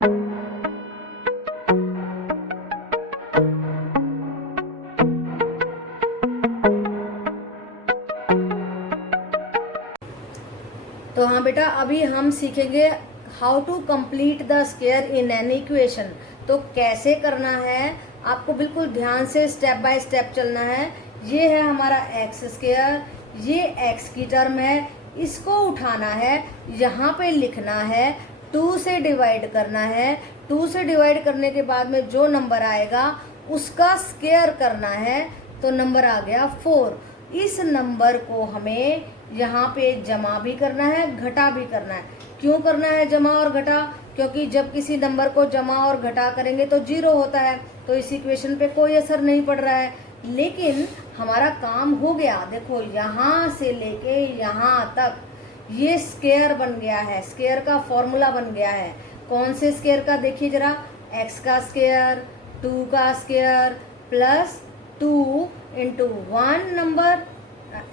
तो हाँ बेटा, अभी हम सीखेंगे how to complete the square in an equation. तो कैसे करना है आपको बिल्कुल ध्यान से स्टेप बाय स्टेप चलना है। ये है हमारा एक्स स्क्वायर, ये एक्स की टर्म है, इसको उठाना है, यहाँ पे लिखना है, 2 से डिवाइड करना है, 2 से डिवाइड करने के बाद में जो नंबर आएगा उसका स्क्वायर करना है, तो नंबर आ गया 4। इस नंबर को हमें यहाँ पे जमा भी करना है, घटा भी करना है। क्यों करना है जमा और घटा? क्योंकि जब किसी नंबर को जमा और घटा करेंगे तो 0 होता है, तो इस इक्वेशन पे कोई असर नहीं पड़ रहा है। लेकिन हमारा काम हो गया, देखो यहाँ से लेके यहाँ तक ये स्क्वायर बन गया है, स्क्वायर का फॉर्मूला बन गया है। कौन से स्क्वायर का? देखिए जरा, एक्स का स्क्वायर, 2 का square plus 2 into 1 number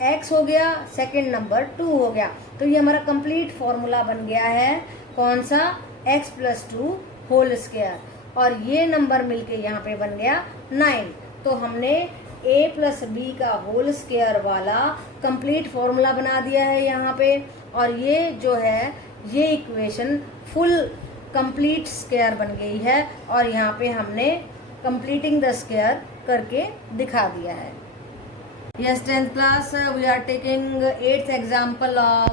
x हो गया, सेकेंड नंबर 2 हो गया। तो ये हमारा कंप्लीट फॉर्मूला बन गया है। कौन सा? x प्लस 2 होल स्क्वायर, और ये नंबर मिलके यहाँ पे बन गया 9। तो हमने a प्लस बी का होल स्क्वायर वाला कंप्लीट फॉर्मूला बना दिया है यहाँ पे। और ये जो है ये इक्वेशन फुल कंप्लीट स्क्वायर बन गई है, और यहाँ पे हमने कंप्लीटिंग द स्क्वायर करके दिखा दिया है। Yes, 10th class, we are taking 8th example of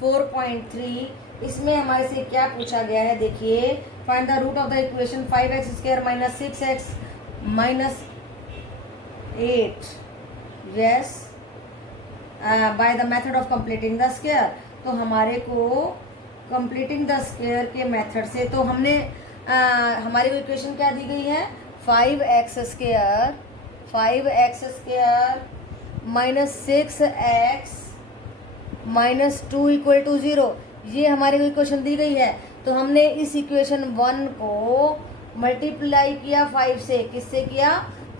4.3। इसमें हमारे से क्या पूछा गया है? देखिए, find the root of the equation 5x square minus 6x minus 8 yes by the method of completing the square. तो हमारे को कंप्लीटिंग द स्क्वायर के मेथड से, तो हमने हमारी को इक्वेशन क्या दी गई है? 5x square minus 6x minus 2 equal to 0, ये हमारे को इक्वेशन दी गई है। तो हमने इस इक्वेशन 1 को मल्टीप्लाई किया 5 से। किससे किया?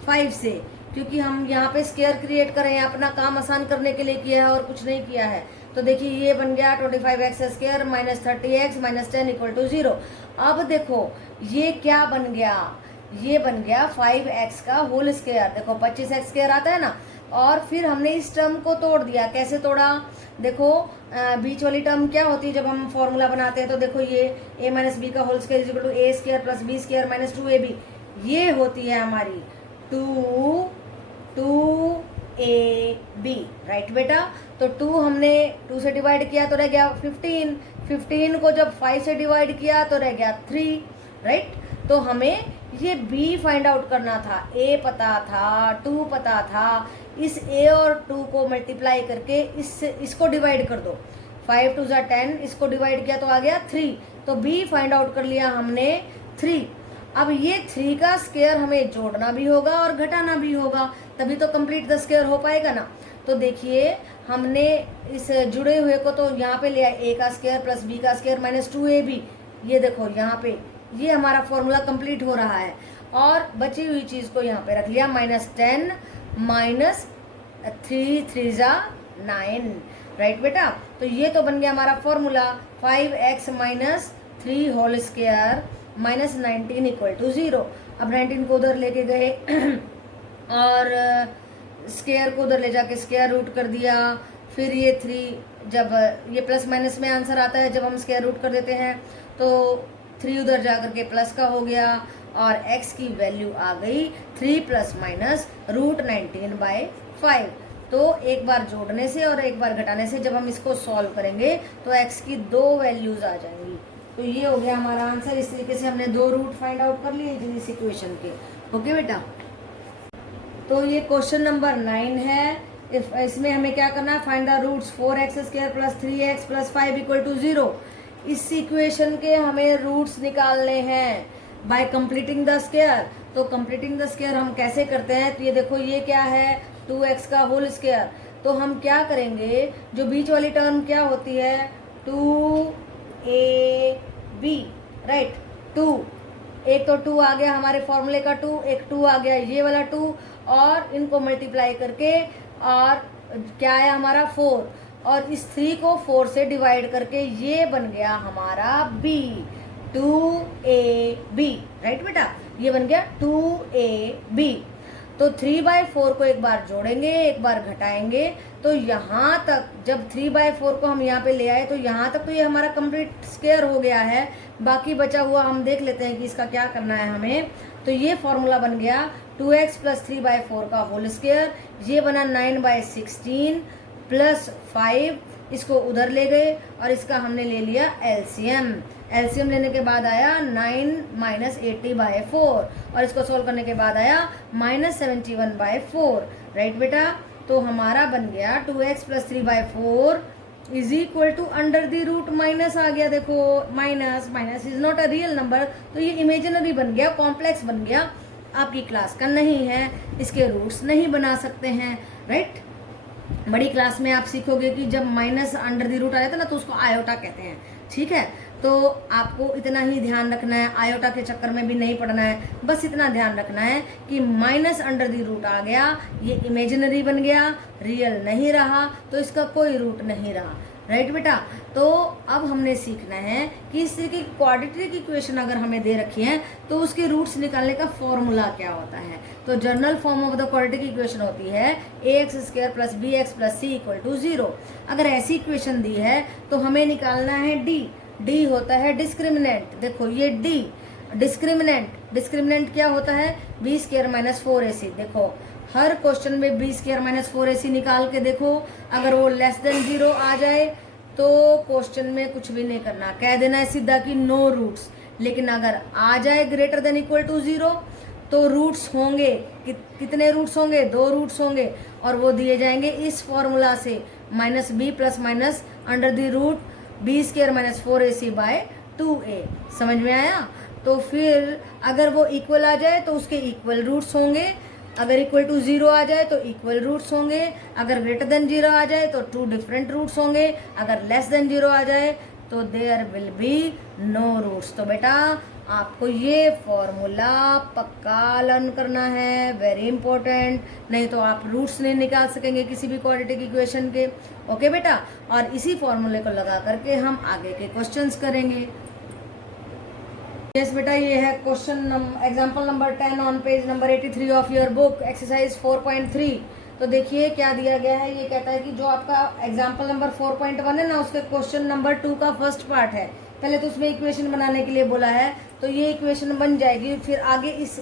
5 से, क्योंकि हम यहाँ पे स्क्वायर क्रिएट कर रहे हैं, अपना काम आसान करने के लिए किया है और कुछ नहीं किया है। तो देखिए ये बन गया 25x square minus 30x minus 10 equal to 0। अब देखो ये क्या बन गया? ये बन गया 5x का होल स्क्वायर। देखो 25x स्क्वायर आता है ना, और फिर हमने इस टर्म को तोड़ दिया। कैसे तोड़ा? देखो बीच वाली टर्म क्या होती है जब हम फॉर्मूला बनाते हैं? तो देखो ये a माइनस बी का whole square is equal to a square plus b square minus 2ab, ये होती है हमारी 2ab, राइट बेटा। तो 2 हमने 2 से डिवाइड किया तो रह गया 15 को जब 5 से डिवाइड किया तो रह गया 3, राइट। तो हमें ये b फाइंड आउट करना था। a पता था, 2 पता था, इस a और 2 को मल्टीप्लाई करके इसको डिवाइड कर दो। 5 2 10, इसको डिवाइड किया तो आ गया 3। तो b फाइंड आउट कर लिया हमने 3। अब ये 3 का स्क्वायर हमें जोड़ना भी होगा और घटाना भी होगा, तभी तो कंप्लीट द स्क्वायर हो पाएगा ना। तो देखिए हमने इस जुड़े हुए को तो यहाँ पे लिया a का स्क्वायर प्लस b का स्क्वायर माइनस 2ab। ये देखो यहाँ पे ये हमारा फॉर्मूला कंप्लीट हो रहा है, और बची हुई चीज को यहाँ पे रख लिया माइनस 10 माइनस 3 3 जा 9, राइट बेटा। तो ये तो बन गया हमारा formula 5x minus 3 whole square minus 19 equal to 0। अब 19 को उधर लेके गए और स्क्वायर को उधर ले जाके स्क्वायर रूट कर दिया। फिर ये 3, जब ये प्लस माइनस में आंसर आता है जब हम स्क्वायर रूट कर देते हैं, तो 3 उधर जा करके प्लस का हो गया, और x की वैल्यू आ गई 3 प्लस माइनस रूट 19/5। तो एक बार जोड़ने से और एक बार घटाने से जब हम इसको सॉल्व करेंगे तो x की 2 वैल्यूज आ जाएंगी। तो ये हो गया हमारा आंसर। इस तरीके से हमने 2 रूट फाइंड आउट कर लिए इस इक्वेशन के। ओके बेटा, तो ये क्वेश्चन नंबर 9 है। इसमें हमें क्या करना है? Find the roots 4x square plus 3x plus 5 equal to 0। इस इक्वेशन के हमें रूट्स निकालने हैं बाय कंप्लीटिंग द स्क्वायर। तो कंप्लीटिंग द स्क्वायर हम कैसे करते हैं? तो ये देखो ये क्या है? 2x का होल स्क्वायर। तो हम क्या करेंगे, जो बीच वाली टर्म क्या होती है? 2ab, right. 2, एक तो 2 आ गया हमारे फॉर्मूले का 2, एक 2 आ गया ये वाला 2, और इनको मल्टीप्लाई करके, और क्या है हमारा 4, और इस 3 को 4 से डिवाइड करके ये बन गया हमारा b। 2ab, राइट बेटा, ये बन गया 2ab। तो 3/4 को एक बार जोड़ेंगे, एक बार घटाएंगे, तो यहाँ तक जब 3/4 को हम यहाँ पे ले आए तो यहाँ तक तो ये हमारा कंप्लीट स्क्वायर हो गया है। बाकी बचा हुआ हम देख लेते हैं कि इसका क्या करना है हमें। तो ये फॉर्मूला बन गया 2x + 3/4 का होल स्क्वायर, ये बना 9/16 + 5, इसको उधर ले गए और इसका हमने ले लिया एलसीएम। एलसीएम लेने के बाद आया 9 - 80/4 और इसको सोल्व करने के बाद आया -71/4, राइट बेटा। तो हमारा बन गया 2x + 3/4 = under the root minus आ गया। देखो minus minus is not a real number, तो ये इमेजिनरी बन गया, कॉम्प्लेक्स बन गया, आपकी क्लास का नहीं है, इसके रूट्स नहीं बना सकते हैं, राइट। बड़ी क्लास में आप सीखोगे कि जब माइनस अंडर द रूट आ जाता है ना तो उसको आयोटा कहते हैं, ठीक है। तो आपको इतना ही ध्यान रखना है, आयोटा के चक्कर में भी नहीं पड़ना है, बस इतना ध्यान रखना है कि माइनस अंडर द रूट आ गया, ये इमेजिनरी बन गया, रियल नहीं रहा, तो इसका कोई रूट नहीं रहा, राइट बेटा। तो अब हमने सीखना है कि इस तरह की क्वाड्रेटिक इक्वेशन अगर हमें दे रखी है तो उसके रूट्स निकालने का फॉर्मूला क्या होता है। तो general form of the quadratic equation होती है ax² + bx + c = 0। अगर ऐसी इक्वेशन दी है तो हमें निकालना है डी होता है डिस्क्रिमिनेंट। देखो ये डी डिस्क्रिमिनेंट क्या होता है, b² - 4ac। देखो हर क्वेश्चन में b² - 4ac निकाल के देखो, अगर वो लेस देन 0 आ जाए तो क्वेश्चन में कुछ भी नहीं करना, कह देना है सीधा कि नो रूट्स। लेकिन अगर आ जाए ग्रेटर देन इक्वल टू 0 तो रूट्स होंगे, कितने रूट्स होंगे, 2 रूट्स होंगे, और वो दिए जाएंगे इस फॉर्मूला से -b ± under the root b² - 4ac/2a। समझ में आया। तो फिर अगर वो इक्वल आ जाए तो उसके इक्वल रूट्स होंगे, अगर इक्वल टू 0 आ जाए तो इक्वल रूट्स होंगे, अगर ग्रेटर देन 0 आ जाए तो 2 डिफरेंट रूट्स होंगे, अगर लेस देन 0 आ जाए तो there will be no roots. तो बेटा आपको ये फॉर्मूला पक्का लर्न करना है, वेरी इंपॉर्टेंट, नहीं तो आप रूट्स नहीं निकाल सकेंगे किसी भी क्वाड्रेटिक इक्वेशन के। ओके बेटा, और इसी फॉर्मूले को लगा करके हम आगे के क्वेश्चंस करेंगे। यस बेटा, ये है question example number 10 on page number 83 of your book, exercise 4.3। तो देखिए क्या दिया गया है। ये कहता है कि जो आपका एग्जाम्पल नंबर 4.1 है ना, उसके क्वेश्चन नंबर 2 का फर्स्ट पार्ट है। पहले तो उसमें इक्वेशन बनाने के लिए बोला है, तो ये इक्वेशन बन जाएगी। फिर आगे इस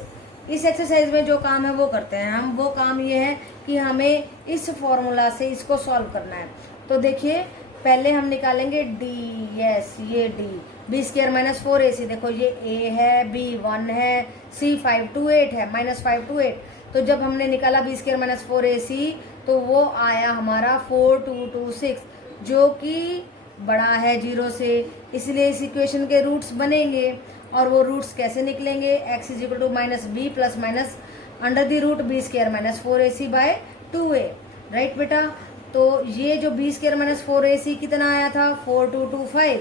एक्सरसाइज में जो काम है वो करते हैं हम। वो काम ये है कि हमें इस फॉर्मूला से इसको सॉल्व करना है। तो देखिए पहले हम निकालेंगे डी, यस ये डी, b² - 4ac। देखो ये a है, b 1 है, c 5 to 8 है, -5 to 8। तो जब हमने निकाला b² - 4ac तो वो आया हमारा 4 2 2 6, जो कि बड़ा है 0 से, इसलिए इस इक्वेशन के रूट्स बनेंगे। और वो रूट्स कैसे निकलेंगे, x = -b ± under the root b² - 4ac/2a, right बेटा। तो ये जो b² - 4ac कितना आया था, 4225,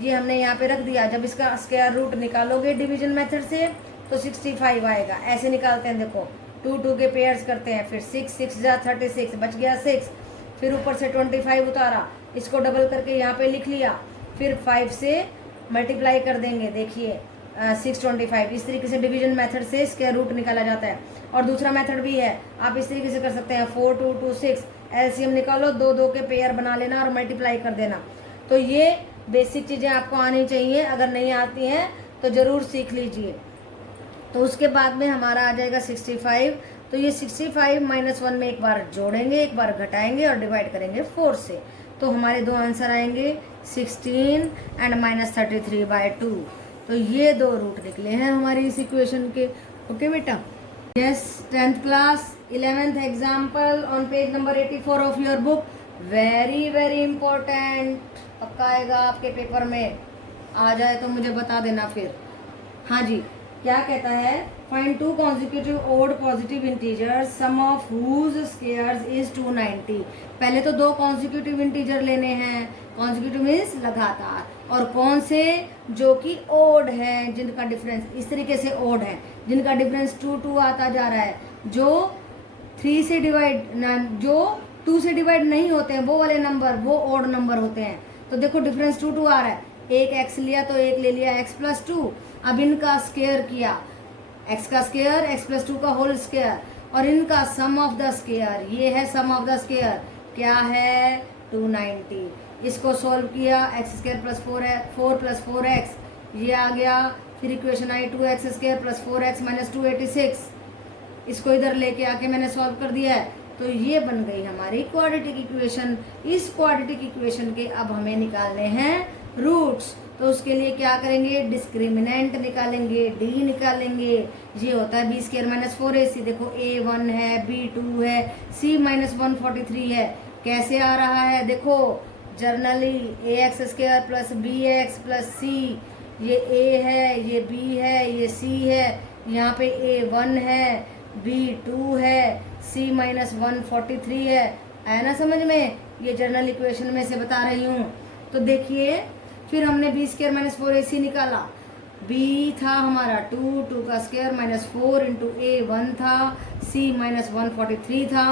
ये हमने यहाँ पे रख दिया। जब इसका स्क्वायर रूट निकालोगे डिवीजन मेथड से तो 65 आएगा। ऐसे निकालते हैं, देखो 2 2 के पेयर्स करते हैं, फिर 6 6 जा 36, बच गया 6, फिर ऊपर से 25 उतारा, इसको डबल करके यहाँ पे लिख लिया, फिर 5 से मल्टीप्लाई कर देंगे। देखिए 6 25, इस तरीके से डिवीजन मेथड से स्क्वायर रूट निकाला जाता है। और दूसरा मेथड भी है, आप इस तरीके से कर सकते हैं, 4 2 2 6, एलसीएम निकालो, 2 2 के पेयर बना लेना और मल्टीप्लाई कर देना। तो ये बेसिक चीज़ें आपको आनी चाहिए, अगर नहीं आती हैं तो ज़रूर सीख लीजिए। तो उसके बाद में हमारा आ जाएगा 65। तो ये 65 -1 में एक बार जोड़ेंगे, एक बार घटाएंगे और डिवाइड करेंगे 4 से। तो हमारे दो आंसर आएंगे 16 एंड -33/2। तो ये 2 रूट निकले हैं हमारी इस इक्वेशन के। ओके बेटा, yes 10th class 11th example on page number 84 of your book, very very important, पक्का आएगा आपके पेपर में। आ जाए तो मुझे बता देना फिर। हाँ जी, क्या कहता है, find 2 consecutive odd positive integer sum of whose squares is 290। पहले तो 2 कॉन्जिक्यूटिव इंटीजर लेने हैं, कॉन्जिक्यूटिव मीन्स लगातार, और कौन से, जो कि ओड हैं, जिनका डिफरेंस इस तरीके से ओड है, जिनका डिफरेंस 2 2 आता जा रहा है, जो 3 से डिवाइड ना, जो 2 से डिवाइड नहीं होते हैं वो वाले नंबर, वो ओड नंबर होते हैं। तो देखो डिफरेंस 2 2 आ रहा है, एक x लिया तो एक ले लिया x प्लस 2। अब इनका स्क्वायर किया, x का स्क्वायर x प्लस 2 का होल स्क्वायर, और इनका सम ऑफ द स्क्वायर, ये है सम ऑफ द स्क्वायर, क्या है 290। इसको सॉल्व किया, x square plus 4 plus 4x ये आ गया। फिर इक्वेशन आई 2x square plus 4x minus 286, इसको इधर लेके आके मैंने सॉल्व कर दिया है, तो ये बन गई हमारी क्वाड्रेटिक इक्वेशन। इस क्वाड्रेटिक इक्वेशन के अब हमें निकालने हैं रूट्स, तो उसके लिए क्या करेंगे, डिस्क्रिमिनेंट निकालेंगे, डी निकालेंगे। ये होता है बी स्क्वायर माइनस 4ac। देखो a1 है, b2 है, c माइनस 143 है। कैसे आ रहा है देखो, generally ax square plus bx plus c, ये a है, ये b है, ये c है, यहाँ पे a1 है, b2 है, c माइनस 143 है ना समझ में। ये जर्नल इक्वेशन में से बता रही हूँ। तो देखिए फिर हमने बी स्क्वायर माइनस 4ac निकाला, b था हमारा 2 का स्क्वायर माइनस 4 इंटू a1 था, c माइनस 143 था।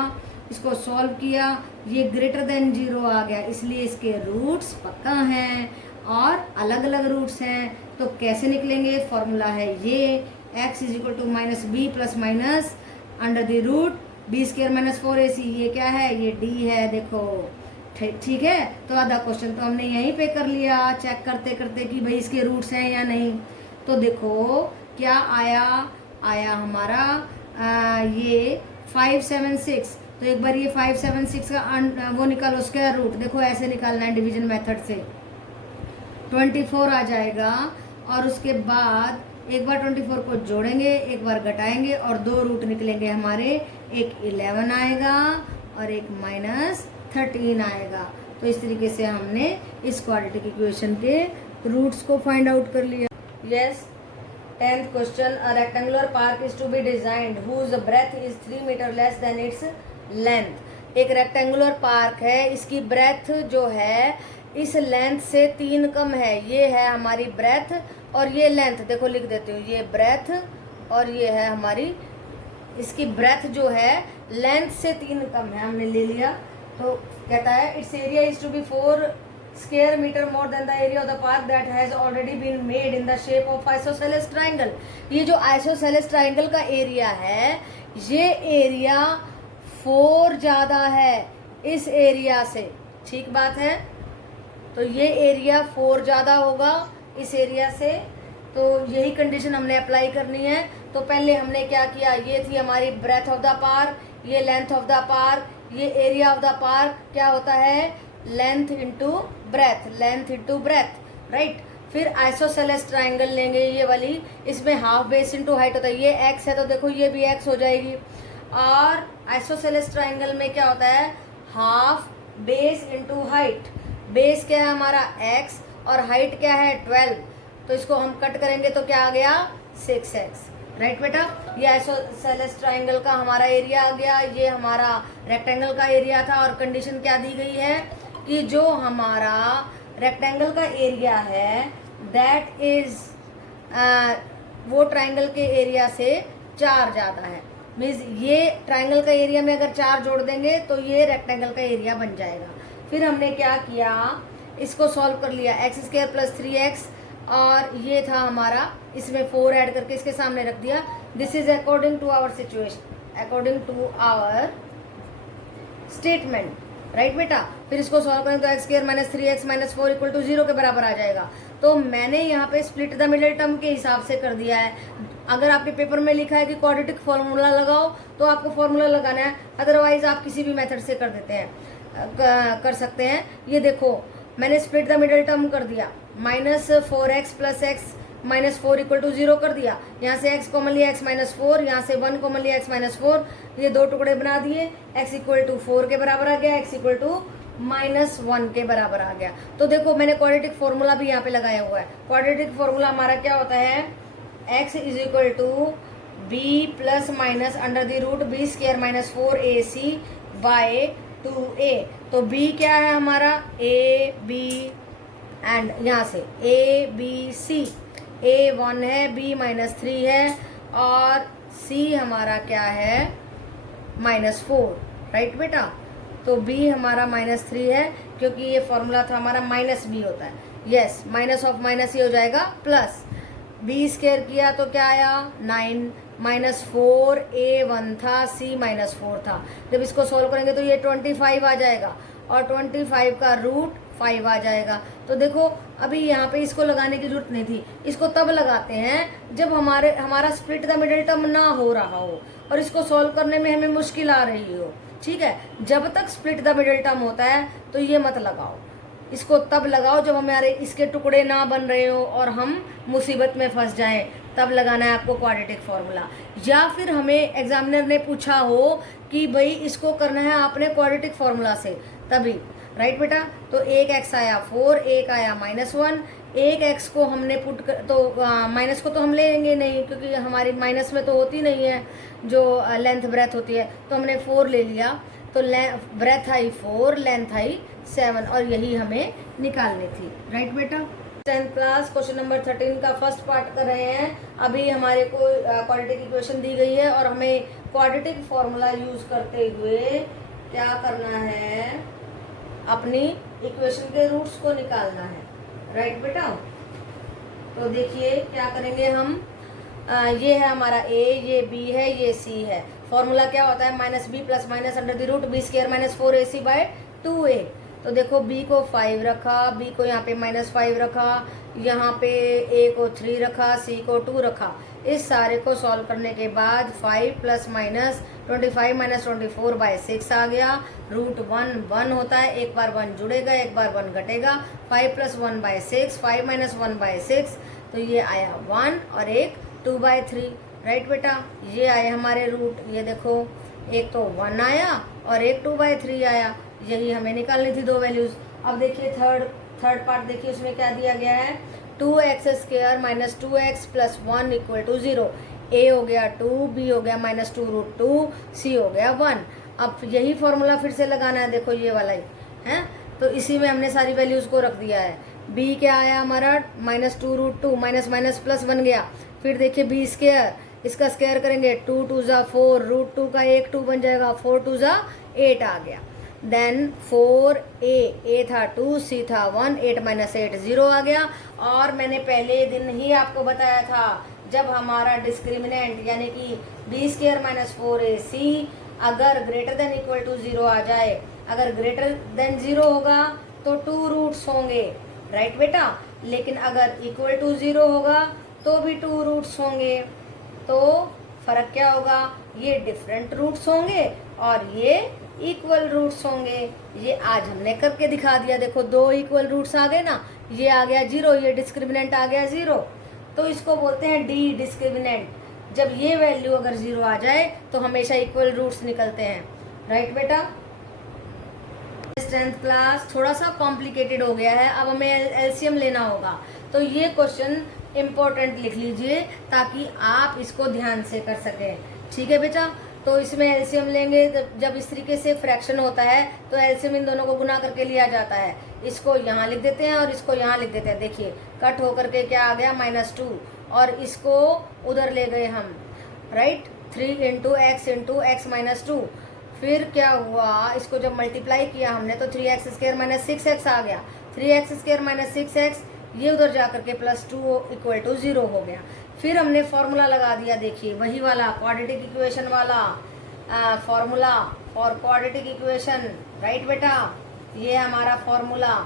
इसको सॉल्व किया, ये ग्रेटर देन 0 आ गया, इसलिए इसके रूट्स पक्का हैं और अलग अलग रूट्स हैं। तो कैसे निकलेंगे, फॉर्मूला है ये x is equal to minus b plus minus under the root b square minus 4ac। ये क्या है, ये d है। देखो ठीक है, तो आधा क्वेश्चन तो हमने यहीं पे कर लिया, चेक करते करते कि भाई इसके रूट्स हैं या नहीं। तो देखो क्या आया हमारा ये 576। तो एक बार ये 576 का वो निकालो स्क्वायर रूट। देखो ऐसे निकालना है डिवीजन मेथड से, 24 आ जाएगा, और उसके बाद एक बार 24 को जोड़ेंगे, एक बार घटाएंगे, और दो रूट निकलेंगे हमारे, एक 11 आएगा और एक माइनस 13 आएगा। तो इस तरीके से हमने इस क्वाड्रेटिक इक्वेशन के रूट्स को फाइंड आउट कर लिया। Yes, 10th question, a rectangular park is to be designed whose breadth is 3 metre less than its length. एक रेक्टेंगुलर पार्क है, इसकी ब्रेथ जो है इस लेंथ से 3 कम है। ये है हमारी ब्रेथ और ये लेंथ, देखो लिख देती हूँ, ये ब्रेथ और ये है हमारी, इसकी ब्रेथ जो है लेंथ से 3 कम है, हमने ले लिया। तो कहता है its area is to be 4 square metre more than the area of the park that has already been made in the shape of isosceles triangle. ये जो आइसोसेलेस ट्राइंगल का एरिया है, ये एरिया 4 ज़्यादा है इस एरिया से, ठीक बात है। तो ये एरिया 4 ज़्यादा होगा इस एरिया से, तो यही कंडीशन हमने अप्लाई करनी है। तो पहले हमने क्या किया, ये थी हमारी ब्रेथ ऑफ द पार्क, ये लेंथ ऑफ द पार्क, ये एरिया ऑफ द पार्क क्या होता है, length into breadth, length into breadth, right. फिर आइसोसेलेस ट्राइंगल लेंगे, ये वाली, इसमें हाफ बेस इंटू हाइट होता है। ये x है तो देखो ये भी x हो जाएगी। और आइसोसेलेस ट्राइंगल में क्या होता है, half base into height. Base क्या है हमारा x और हाइट क्या है 12, तो इसको हम कट करेंगे तो क्या आ गया 6x, राइट बेटा। ये आइसोसेलेस ट्राइंगल का हमारा एरिया आ गया, ये हमारा रेक्टेंगल का एरिया था। और कंडीशन क्या दी गई है कि जो हमारा रेक्टेंगल का एरिया है दैट इज वो ट्राइंगल के एरिया से 4 ज़्यादा है। मीन्स ये ट्राइंगल का एरिया में अगर 4 जोड़ देंगे तो ये रेक्टेंगल का एरिया बन जाएगा। फिर हमने क्या किया, इसको सॉल्व कर लिया, एक्स स्क्वायर प्लस 3x, और ये था हमारा, इसमें 4 ऐड करके इसके सामने रख दिया। This is according to our situation, according to our statement, right बेटा। फिर इसको सॉल्व करें तो x square minus 3x minus 4 equal to 0 के बराबर आ जाएगा। तो मैंने यहाँ पे स्प्लिट द मिडिल टर्म के हिसाब से कर दिया है। अगर आपके पेपर में लिखा है कि क्वाड्रेटिक फॉर्मूला लगाओ तो आपको फॉर्मूला लगाना है, अदरवाइज आप किसी भी मेथड से कर देते हैं, कर सकते हैं। ये देखो मैंने स्प्लिट द मिडिल टर्म कर दिया, minus 4x plus x minus 4 equal to 0 कर दिया। यहाँ से x कॉमन लिया x माइनस 4, यहाँ से 1 कॉमन लिया x माइनस 4, ये 2 टुकड़े बना दिए, x इक्वल टू 4 के बराबर आ गया, x इक्वल टू माइनस 1 के बराबर आ गया। तो देखो मैंने क्वाड्रेटिक फॉर्मूला भी यहाँ पे लगाया हुआ है। क्वाड्रेटिक फॉर्मूला हमारा क्या होता है, x is equal to b plus minus under the root b square minus 4ac by 2a। तो b क्या है हमारा, a b एंड यहाँ से a b c, a 1 है, b माइनस 3 है, और c हमारा क्या है माइनस 4, राइट बेटा। तो b हमारा माइनस 3 है, क्योंकि ये फॉर्मूला था हमारा माइनस b होता है। यस, माइनस ऑफ माइनस ये हो जाएगा प्लस। बी स्क्वायर किया तो क्या आया 9 माइनस 4 A1 था, C माइनस 4 था। जब इसको सॉल्व करेंगे तो ये 25 आ जाएगा और 25 का रूट 5 आ जाएगा। तो देखो अभी यहाँ पे इसको लगाने की जरूरत नहीं थी, इसको तब लगाते हैं जब हमारा स्प्लिट द मिडिल टर्म ना हो रहा हो और इसको सॉल्व करने में हमें मुश्किल आ रही हो। ठीक है, जब तक स्प्लिट द मिडिल टर्म होता है तो ये मत लगाओ, इसको तब लगाओ जब हमारे इसके टुकड़े ना बन रहे हो और हम मुसीबत में फंस जाएं, तब लगाना है आपको क्वाड्रेटिक फॉर्मूला। या फिर हमें एग्जामिनर ने पूछा हो कि भाई इसको करना है आपने क्वाड्रेटिक फॉर्मूला से, तभी। राइट बेटा, तो एक एक्स आया 4, एक आया -1, एक एक्स को हमने पुट कर, तो माइनस को तो हम लेंगे नहीं क्योंकि हमारी माइनस में तो होती नहीं है जो लेंथ ब्रेथ होती है, तो हमने 4 ले लिया। तो ब्रेथ आई 4, लेंथ आई 7 और यही हमें निकालनी थी। राइट बेटा, 10th क्लास क्वेश्चन नंबर 13 का फर्स्ट पार्ट कर रहे हैं। अभी हमारे को क्वाड्रेटिक इक्वेशन दी गई है और हमें क्वाड्रेटिक फॉर्मूला यूज करते हुए क्या करना है, अपनी इक्वेशन के रूट्स को निकालना है। राइट बेटा, तो देखिए क्या करेंगे हम, ये है हमारा a, ये b है, ये c है। फॉर्मूला क्या होता है, -b plus minus under the root b square minus 4ac by 2a। तो देखो b को 5 रखा, b को यहाँ पे -5 रखा, यहाँ पे a को 3 रखा, c को 2 रखा। इस सारे को सॉल्व करने के बाद 5 प्लस माइनस 25 माइनस 24 बाय 6 आ गया। रूट 1 होता है, एक बार 1 जुड़ेगा, एक बार 1 घटेगा। 5 प्लस 1 बाय 6, 5 माइनस 1 बाय 6, तो ये आया 1 और एक 2 बाय 3। राइट बेटा, ये आए हमारे रूट, ये देखो एक तो 1 आया और एक 2 बाय 3 आया, यही हमें निकालनी थी दो वैल्यूज। अब देखिए थर्ड पार्ट देखिए, उसमें क्या दिया गया है, 2x square minus 2x plus 1 equal to 0। a हो गया 2, b हो गया -2 रूट 2, c हो गया 1। अब यही फॉर्मूला फिर से लगाना है, देखो ये वाला ही है, तो इसी में हमने सारी वैल्यूज को रख दिया है। b क्या आया हमारा -2 रूट 2, माइनस माइनस प्लस बन गया। फिर देखिए b स्क्वायर, इसका स्क्वायर करेंगे 2 2 ज़ा 4, रूट 2 का एक 2 बन जाएगा, 4 2 ज़ा 8 आ गया। देन 4a था 2, c था 1, 8 माइनस 8 0 आ गया। और मैंने पहले दिन ही आपको बताया था, जब हमारा डिस्क्रिमिनेंट यानी कि b स्क्वायर माइनस 4ac अगर ग्रेटर देन इक्वल टू 0 आ जाए, अगर ग्रेटर देन 0 होगा तो 2 रूट्स होंगे। राइट बेटा, लेकिन अगर इक्वल टू 0 होगा तो भी 2 रूट्स होंगे। तो फर्क क्या होगा, ये डिफरेंट रूट्स होंगे और ये इक्वल रूट्स होंगे। ये आज हमने करके दिखा दिया, देखो 2 इक्वल रूट्स आ गए ना, ये आ गया 0, ये डिस्क्रिमिनेंट आ गया 0, तो इसको बोलते हैं डी डिस्क्रिमिनेंट। जब ये वैल्यू अगर 0 आ जाए तो हमेशा इक्वल रूट्स निकलते हैं। राइट बेटा, 10th क्लास थोड़ा सा कॉम्प्लिकेटेड हो गया है, अब हमें एलसीएम लेना होगा। तो ये क्वेश्चन इम्पोर्टेंट लिख लीजिए ताकि आप इसको ध्यान से कर सकें। ठीक है बेटा, तो इसमें एलसीएम लेंगे, जब इस तरीके से फ्रैक्शन होता है तो एलसीएम इन दोनों को गुना करके लिया जाता है। इसको यहाँ लिख देते हैं और इसको यहाँ लिख देते हैं। देखिए कट होकर के क्या आ गया -2 और इसको उधर ले गए हम। Right, 3 into x minus 2। फिर क्या हुआ, इसको जब मल्टीप्लाई किया हमने तो 3x स्क्वायर माइनस 6x आ गया। 3x स्क्वायर माइनस 6x ये उधर जा करके +2 इक्वल टू 0 हो गया। फिर हमने फॉर्मूला लगा दिया, देखिए वही वाला क्वाड्रेटिक इक्वेशन वाला formula for quadratic equation. Right बेटा, ये हमारा फॉर्मूला,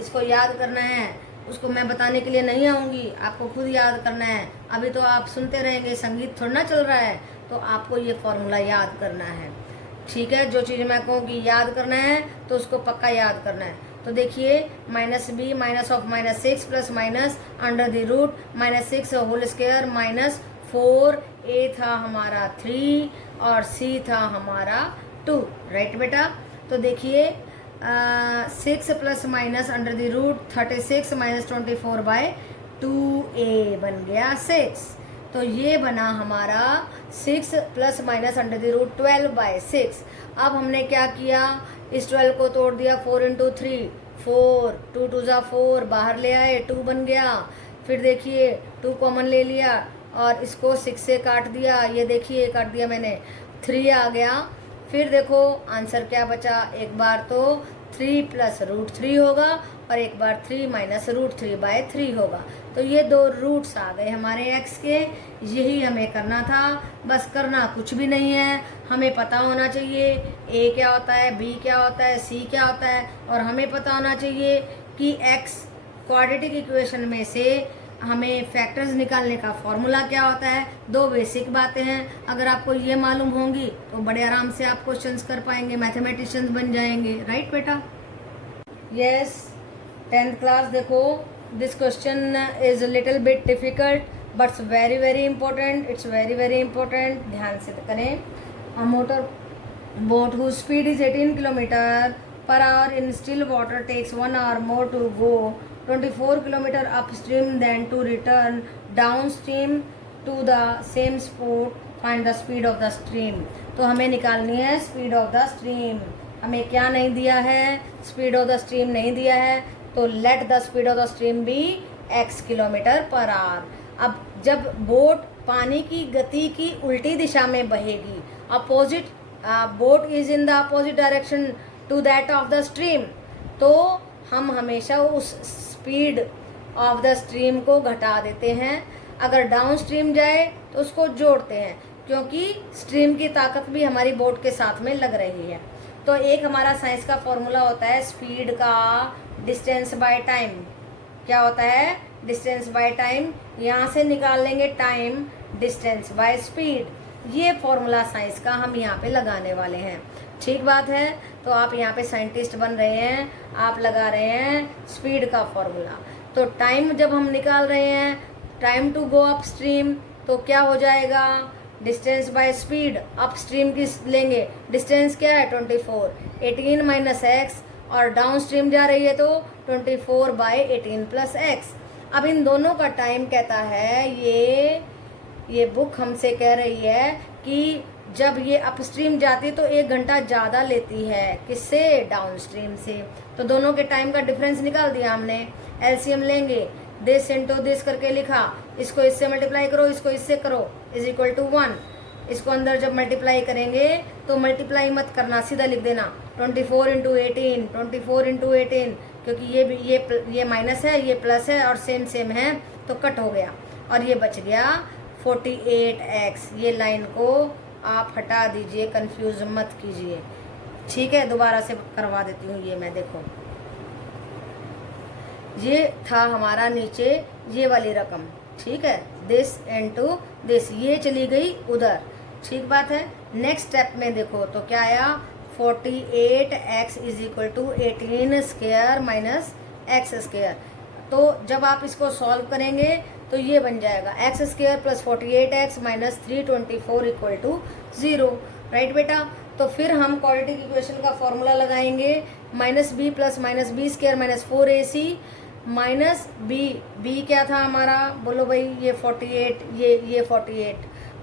इसको याद करना है, उसको मैं बताने के लिए नहीं आऊँगी, आपको खुद याद करना है। अभी तो आप सुनते रहेंगे, संगीत थोड़ा ना चल रहा है, तो आपको ये फॉर्मूला याद करना है। ठीक है, जो चीज़ मैं कहूँ कि याद करना है तो उसको पक्का याद करना है। तो देखिए -b minus of -6 plus minus under the root -6 whole square -4a था हमारा 3 और c था हमारा 2। राइट बेटा, तो देखिए 6 plus minus under the root 36 minus 24 by 2a बन गया 6। तो ये बना हमारा 6 plus minus under the root 12 by 6। अब हमने क्या किया, इस 12 को तोड़ दिया, 4 इंटू 3 4, 2 2 ज़ा 4 बाहर ले आए, 2 बन गया। फिर देखिए 2 कॉमन ले लिया और इसको 6 से काट दिया, ये देखिए काट दिया मैंने, 3 आ गया। फिर देखो आंसर क्या बचा, एक बार तो 3 प्लस रूट 3 होगा और एक बार 3 माइनस रूट 3/3 होगा। तो ये दो रूट्स आ गए हमारे x के। यही हमें करना था, बस करना कुछ भी नहीं है। हमें पता होना चाहिए a क्या होता है, b क्या होता है, c क्या होता है, और हमें पता होना चाहिए कि x क्वाड्रेटिक इक्वेशन में से हमें फैक्टर्स निकालने का फॉर्मूला क्या होता है। दो बेसिक बातें हैं, अगर आपको ये मालूम होंगी तो बड़े आराम से आप क्वेश्चंस कर पाएंगे, मैथमेटिशियंस बन जाएंगे। राइट बेटा? यस, 10th क्लास देखो, this question is little bit difficult but very very important. It's very very important, ध्यान से करें। A motor boat whose speed is 18 kilometer per hour in still water takes 1 hour more to go 24 kilometer upstream than to return downstream to the same spot. Find the speed of the stream. तो हमें निकालनी है speed of the stream. हमें क्या नहीं दिया है? Speed of the stream नहीं दिया है, तो let the speed of the stream be x kilometre per hour. अब जब बोट पानी की गति की उल्टी दिशा में बहेगी, opposite boat is in the opposite direction to that of the stream, तो हम हमेशा उस स्पीड ऑफ द स्ट्रीम को घटा देते हैं। अगर डाउन स्ट्रीम जाए तो उसको जोड़ते हैं, क्योंकि स्ट्रीम की ताकत भी हमारी बोट के साथ में लग रही है। तो एक हमारा साइंस का फॉर्मूला होता है स्पीड का डिस्टेंस बाय टाइम। क्या होता है? Distance by time. यहाँ से निकाल लेंगे टाइम डिस्टेंस बाय स्पीड। ये फॉर्मूला साइंस का हम यहाँ पे लगाने वाले हैं। ठीक बात है? तो आप यहाँ पे साइंटिस्ट बन रहे हैं, आप लगा रहे हैं स्पीड का फॉर्मूला। तो टाइम जब हम निकाल रहे हैं, time to go upstream, तो क्या हो जाएगा? Distance by speed. Upstream की लेंगे, डिस्टेंस क्या है? 24, 18 माइनस एक्स, और डाउन स्ट्रीम जा रही है तो 24/18 प्लस एक्स। अब इन दोनों का टाइम कहता है, ये बुक हमसे कह रही है कि जब ये अपस्ट्रीम जाती तो 1 घंटा ज़्यादा लेती है, किससे? डाउन स्ट्रीम से। तो दोनों के टाइम का डिफरेंस निकाल दिया हमने। एलसीएम लेंगे, दिस इंटू दिस करके लिखा, इसको इससे मल्टीप्लाई करो, इसको इससे करो, इज इक्वल टू 1। इसको अंदर जब मल्टीप्लाई करेंगे तो मल्टीप्लाई मत करना, सीधा लिख देना 24 इंटू 18, 24 इंटू 18, क्योंकि ये माइनस है, ये प्लस है और सेम सेम है तो कट हो गया, और ये बच गया 48x। ये लाइन को आप हटा दीजिए, कंफ्यूज मत कीजिए। ठीक है, दोबारा से करवा देती हूँ ये मैं। देखो, ये था हमारा नीचे ये वाली रकम, ठीक है, दिस इनटू दिस, ये चली गई उधर। ठीक बात है। नेक्स्ट स्टेप में देखो तो क्या आया? 48x is equal to 18 square minus x square. तो जब आप इसको सॉल्व करेंगे तो ये बन जाएगा x square plus 48x minus 324 equal to 0। Right बेटा? तो फिर हम क्वाड्रेटिक इक्वेशन का फॉर्मूला लगाएंगे, minus b plus minus b square minus 4ac minus b क्या था हमारा? बोलो भाई। ये 48, ये 48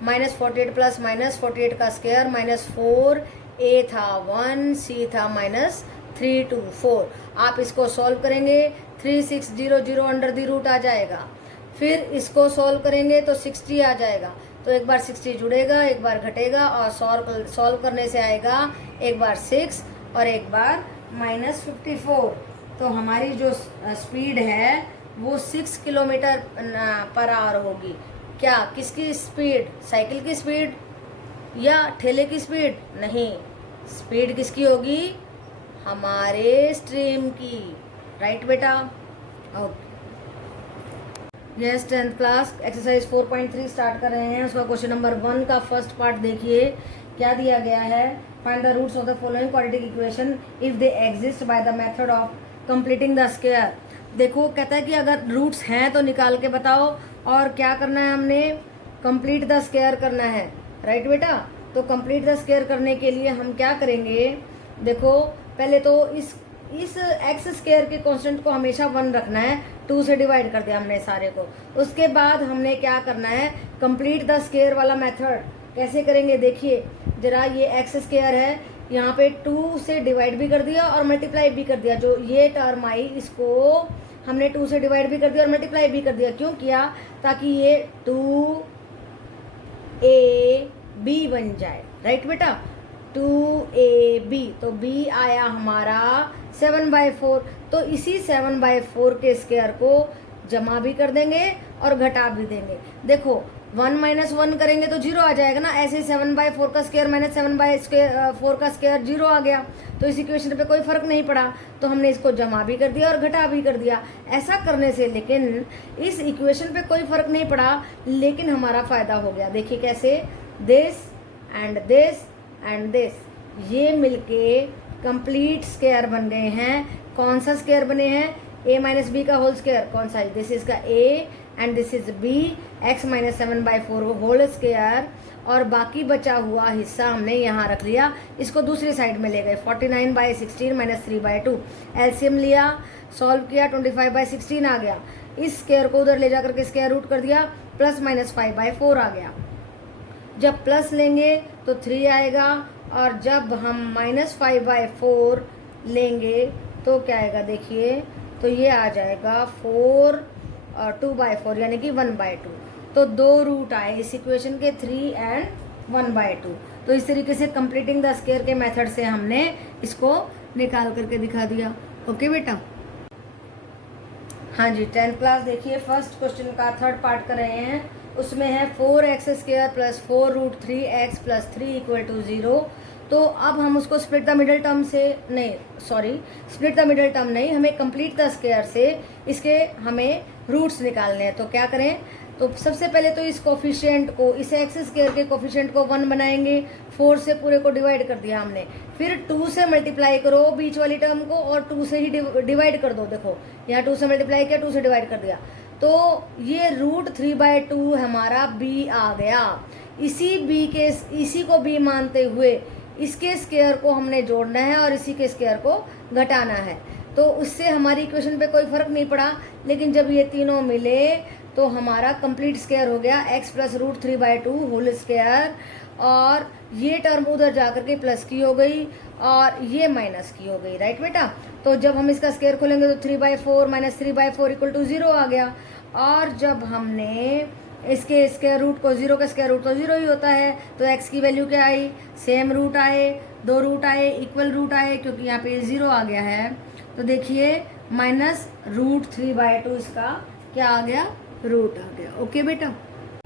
माइनस 48 प्लस माइनस 48 का स्क्वायर माइनस 4a था 1, c था माइनस 324। आप इसको सॉल्व करेंगे, 3600 अंडर द रूट आ जाएगा। फिर इसको सॉल्व करेंगे तो 60 आ जाएगा। तो एक बार 60 जुड़ेगा, एक बार घटेगा, और सॉल्व करने से आएगा एक बार 6 और एक बार माइनस 54। तो हमारी जो स्पीड है वो 6 किलोमीटर पर आवर होगी। क्या? किसकी स्पीड? साइकिल की स्पीड या ठेले की स्पीड? नहीं, स्पीड किसकी होगी? हमारे स्ट्रीम की। राइट बेटा? Okay. Yes, 10th class exercise 4.3 start कर रहे हैं। उसका क्वेश्चन नंबर 1 का फर्स्ट पार्ट देखिए, क्या दिया गया है? Find the roots of the following quadratic equation if they exist by the method of completing the square. देखो, कहता है कि अगर रूट्स हैं तो निकाल के बताओ, और क्या करना है हमने? कंप्लीट द स्क्वायर करना है। राइट बेटा? तो कंप्लीट द स्क्वायर करने के लिए हम क्या करेंगे? देखो, पहले तो इस एक्स स्क्वायर के कांस्टेंट को हमेशा 1 रखना है, 2 से डिवाइड कर दिया हमने सारे को। उसके बाद हमने क्या करना है? कंप्लीट द स्क्वायर वाला मेथड कैसे करेंगे? देखिए जरा, ये एक्स स्क्वायर है, यहाँ पे 2 से डिवाइड भी कर दिया और मल्टीप्लाई भी कर दिया। जो ये टर्म आई, इसको हमने 2 से डिवाइड भी कर दिया और मल्टीप्लाई भी कर दिया। क्यों किया? ताकि ये 2ab बन जाए। राइट बेटा? 2ab, तो b आया हमारा 7/4। तो इसी 7/4 के स्क्वायर को जमा भी कर देंगे और घटा भी देंगे। देखो 1 - 1 करेंगे तो 0 आ जाएगा ना, ऐसे 7/4 का स्क्वायर माइनस 7/4 का स्क्वायर 0 आ गया। तो इस इक्वेशन पे कोई फर्क नहीं पड़ा, तो हमने इसको जमा भी कर दिया और घटा भी कर दिया। ऐसा करने से लेकिन इस इक्वेशन पे कोई फर्क नहीं पड़ा, लेकिन हमारा फायदा हो गया। देखिए कैसे, this and this and this, ये मिलके कंप्लीट स्क्वायर बन गए हैं। कौन सा स्क्वायर बने हैं? a - b का होल स्क्वायर। कौन सा? दिस इज का a and this is b, x - 7/4 whole square. और बाकी बचा हुआ हिस्सा हमने यहाँ रख लिया, इसको दूसरी साइड में ले गए। 49/16 - 3/2 एलसीएम लिया, सॉल्व किया, 25/16 आ गया। इस स्क्वायर को उधर ले जाकर के स्क्वायर रूट कर दिया, +-5/4 आ गया। जब प्लस लेंगे तो 3 आएगा, और जब हम -5/4 लेंगे तो क्या आएगा? देखिए, तो ये आ जाएगा 4 और 2/4 यानी कि 1/2। तो 2 रूट आए इस इक्वेशन के, 3 एंड 1/2। तो इस तरीके से कंप्लीटिंग द स्क्वायर के मेथड से हमने इसको निकाल करके दिखा दिया। ओके बेटा? हाँ जी, 10th क्लास देखिए, फर्स्ट क्वेश्चन का थर्ड पार्ट कर रहे हैं। उसमें है 4x² + 4√3x + 3 = 0। तो अब हम उसको स्प्लिट द मिडल टर्म से स्प्लिट द मिडल टर्म नहीं, हमें कंप्लीट द स्क्वायर से इसके हमें रूट्स निकालने हैं। तो क्या करें? तो सबसे पहले तो इस कोफिशिएंट को, इस एक्स स्क्वायर के कोफिशिएंट को 1 बनाएंगे। 4 से पूरे को डिवाइड कर दिया हमने, फिर 2 से मल्टीप्लाई करो बीच वाली टर्म को, और 2 से ही डिवाइड कर दो। देखो यहाँ 2 से मल्टीप्लाई किया, 2 से डिवाइड कर दिया, तो ये √3/2 हमारा b आ गया। इसी को b मानते हुए इसके स्क्वायर को हमने जोड़ना है और इसी के स्क्वायर को घटाना है। तो उससे हमारी इक्वेशन पे कोई फर्क नहीं पड़ा, लेकिन जब ये तीनों मिले तो हमारा कंप्लीट स्क्वायर हो गया x + √3/2 होल स्क्वायर। और ये टर्म उधर जाकर के प्लस की हो गई और ये माइनस की हो गई। राइट बेटा? तो जब हम इसका स्क्वायर खोलेंगे तो 3/4 - 3/4 = 0 आ गया। और जब हमने इसके स्क्वायर रूट को, 0 का स्क्वायर रूट तो 0 ही होता है, तो x की वैल्यू क्या आई? सेम रूट आए, 2 रूट आए, इक्वल रूट आए, क्योंकि यहाँ पे 0 आ गया है। तो देखिए -√3/2 इसका क्या आ गया? रूट आ गया। ओके बेटा?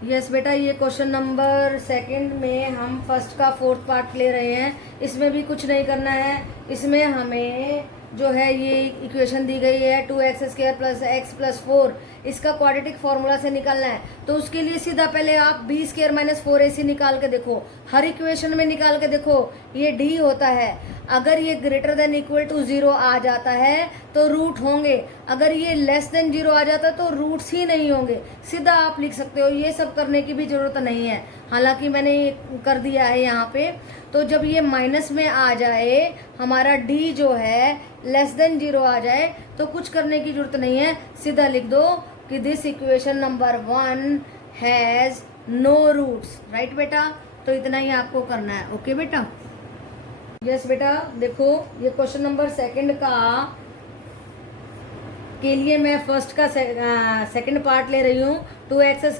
यस बेटा, ये क्वेश्चन नंबर 2 में हम फर्स्ट का 4th पार्ट ले रहे हैं। इसमें भी कुछ नहीं करना है, इसमें हमें जो है ये इक्वेशन दी गई है 2x² + x + 4, इसका क्वाड्रेटिक फॉर्मूला से निकालना है। तो उसके लिए सीधा पहले आप b² - 4ac निकाल के देखो, हर इक्वेशन में निकाल के देखो, ये d होता है। अगर ये > 0 आ जाता है तो रूट होंगे, अगर ये <0 आ जाता है तो रूट्स ही नहीं होंगे। सीधा आप लिख सकते हो, ये सब करने की भी जरूरत नहीं है, हालांकि मैंने ये कर दिया है यहाँ पे। तो जब ये माइनस में आ जाए, हमारा d जो है <0 आ जाए, तो कुछ करने की जरूरत नहीं है, सीधा लिख दो कि this equation number 1 has no roots. Right बेटा? तो इतना ही आपको करना है। ओके बेटा? यस बेटा, देखो ये क्वेश्चन नंबर 2 का के लिए मैं फर्स्ट का सेकंड पार्ट ले रही हूँ। 2x² +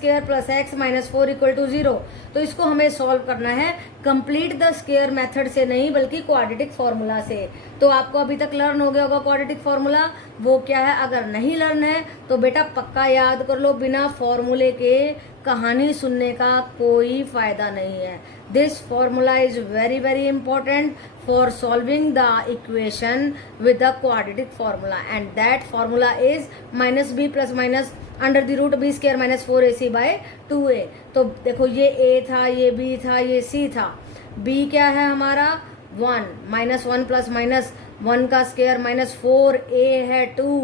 x - 4 = 0। तो इसको हमें सॉल्व करना है कंप्लीट द स्क्वायर मेथड से नहीं, बल्कि क्वाड्रेटिक फॉर्मूला से। तो आपको अभी तक लर्न हो गया होगा क्वाड्रेटिक फॉर्मूला, वो क्या है? अगर नहीं लर्न है तो बेटा पक्का याद कर लो, बिना फॉर्मूले के कहानी सुनने का कोई फायदा नहीं है। This formula is very very important for solving the equation with the quadratic formula, and that formula is -b + (√b² - 4ac/2a। तो देखो ये a था, ये b था, ये c था। b क्या है हमारा? 1 -1 + -1 का स्क्वायर -4, a है 2,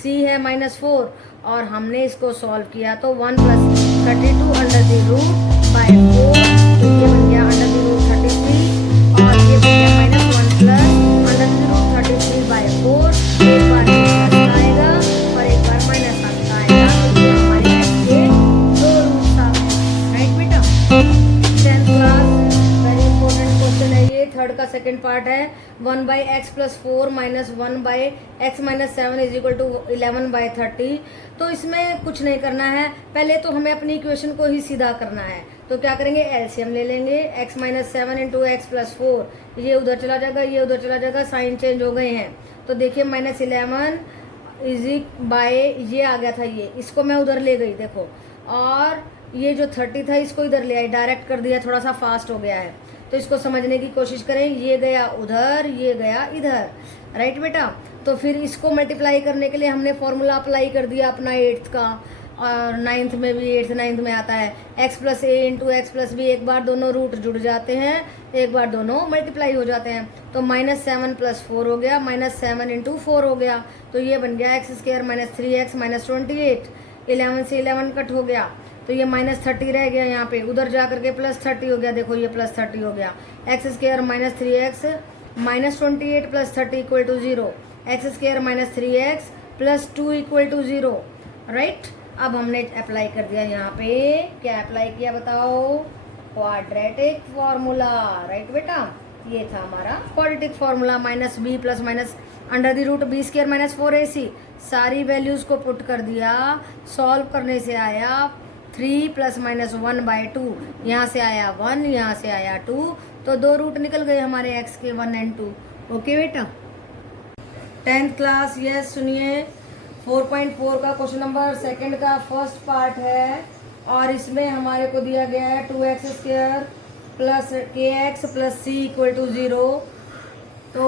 c है -4, और हमने इसको सॉल्व किया तो 1 + 32 √4, तो ये बन गया √33, और ये बन गया -1 + √33/4। एक बार प्लस आएगा और एक बार माइनस आएगा, तो ये हमारे x के 2 रूट्स आ गए। राइट बेटा? 10th class very important question है ये, थर्ड का सेकंड पार्ट है 1/x+4 minus 1/x-7 is equal to 11/30। तो इसमें कुछ नहीं करना है, पहले तो हमें अपनी इक्वेशन को ही सीधा करना है। तो क्या करेंगे, एलसीएम ले लेंगे, x-7 इंटू x+4, ये उधर चला जाएगा, ये उधर चला जाएगा, साइन चेंज हो गए हैं। तो देखिए -11 इज बाय ये आ गया था, ये इसको मैं उधर ले गई देखो, और ये जो 30 था इसको इधर ले आई, डायरेक्ट कर दिया, थोड़ा सा फास्ट हो गया है। तो इसको समझने की कोशिश करें, ये गया उधर, ये गया इधर, राइट बेटा। तो फिर इसको मल्टीप्लाई करने के लिए हमने फॉर्मूला अप्लाई कर दिया अपना 8th का, और 9th में भी 8th 9th में आता है x+a इंटू x+b, एक बार दोनों रूट जुड़ जाते हैं, एक बार दोनों मल्टीप्लाई हो जाते हैं। तो -7 + 4 हो गया, -7 इंटू 4 हो गया, तो ये बन गया x² - 3x - 28। 11 से 11 कट हो गया, तो ये -30 रह गया यहाँ पे, उधर जा करके +30 हो गया, देखो ये +30 हो गया। x² - 3x - 28 + 30 = 0, x² - 3x + 2 = 0, right. अब हमने अप्लाई कर दिया यहाँ पे, क्या अप्लाई किया बताओ, क्वाड्रेटिक फॉर्मूला, राइट बेटा। ये था हमारा quadratic formula, -b + √b² - 4ac, सारी वैल्यूज को पुट कर दिया, सॉल्व करने से आया 3 ± 1/2, यहाँ से आया 1, यहाँ से आया 2, तो 2 रूट निकल गए हमारे x के 1 और 2। ओके बेटा। 10th क्लास, यस सुनिए, 4.4 का क्वेश्चन नंबर 2 का फर्स्ट पार्ट है, और इसमें हमारे को दिया गया है 2x² + kx + c = 0। तो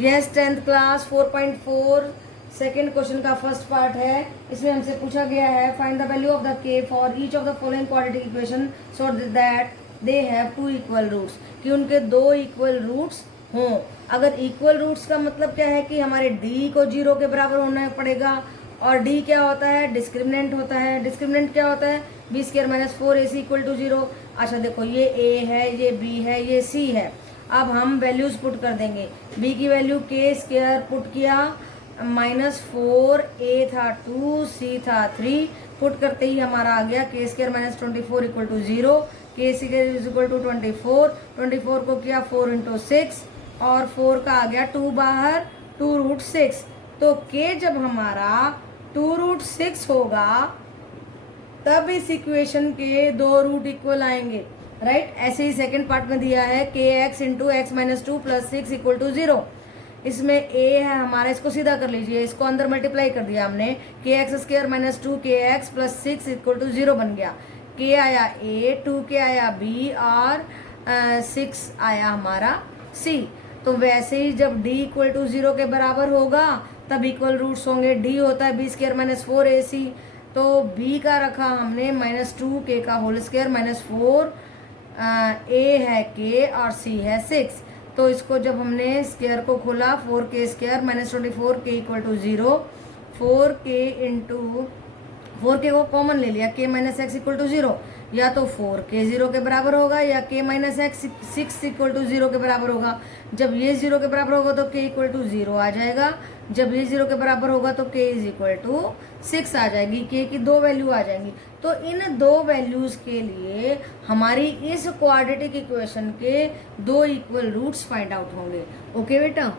yes 10th class 4.4 second question का फर्स्ट पार्ट है। इसमें हमसे पूछा गया है find the value of the k for each of the following quadratic equation so that they have 2 equal roots, कि उनके 2 इक्वल रूट्स हों। अगर इक्वल रूट्स का मतलब क्या है कि हमारे d को 0 के बराबर होना पड़ेगा, और d क्या होता है, डिस्क्रिमिनेंट होता है। डिस्क्रिमिनेंट क्या होता है, b² - 4ac = 0। अच्छा देखो, ये a है, ये b है, ये c है। अब हम वैल्यूज पुट कर देंगे, b की वैल्यू k² पुट किया, -4, a था 2, c था 3, पुट करते ही हमारा आ गया k² - 24 = 0, k² = 24, 24 को किया 4 × 6, और 4 का आ गया 2 बाहर, 2√6। तो k जब हमारा 2√6 होगा तब इस इक्वेशन के 2 रूट इक्वल आएंगे, राइट। ऐसे ही सेकंड पार्ट में दिया है kx × x - 2 + 6 = 0। इसमें a है हमारा, इसको सीधा कर लीजिए, इसको अंदर मल्टीप्लाई कर दिया हमने, kx² - 2 kx + 6 = 0 बन गया। k आया a, 2k आया b, और 6 आया हमारा c। तो वैसे ही जब d = 0 के बराबर होगा तब इक्वल रूट्स होंगे। d होता है b² - 4ac, तो b का रखा हमने -2k का होल स्क्वायर -4, a है k और c है 6। तो इसको जब हमने स्क्वायर को खोला, 4k² - 24k = 0, 4k × 4k को कॉमन ले लिया, k - x = 0, या तो 4k 0 के बराबर होगा, या k - x 6 = 0 के बराबर होगा। जब ये 0 के बराबर होगा तो k = 0 आ जाएगा, जब ये 0 के बराबर होगा तो k = 6 आ जाएगी, k की 2 वैल्यू आ जाएंगी। तो इन 2 वैल्यूज के लिए हमारी इस क्वाड्रेटिक इक्वेशन के 2 इक्वल रूट्स फाइंड आउट होंगे। ओके बेटा।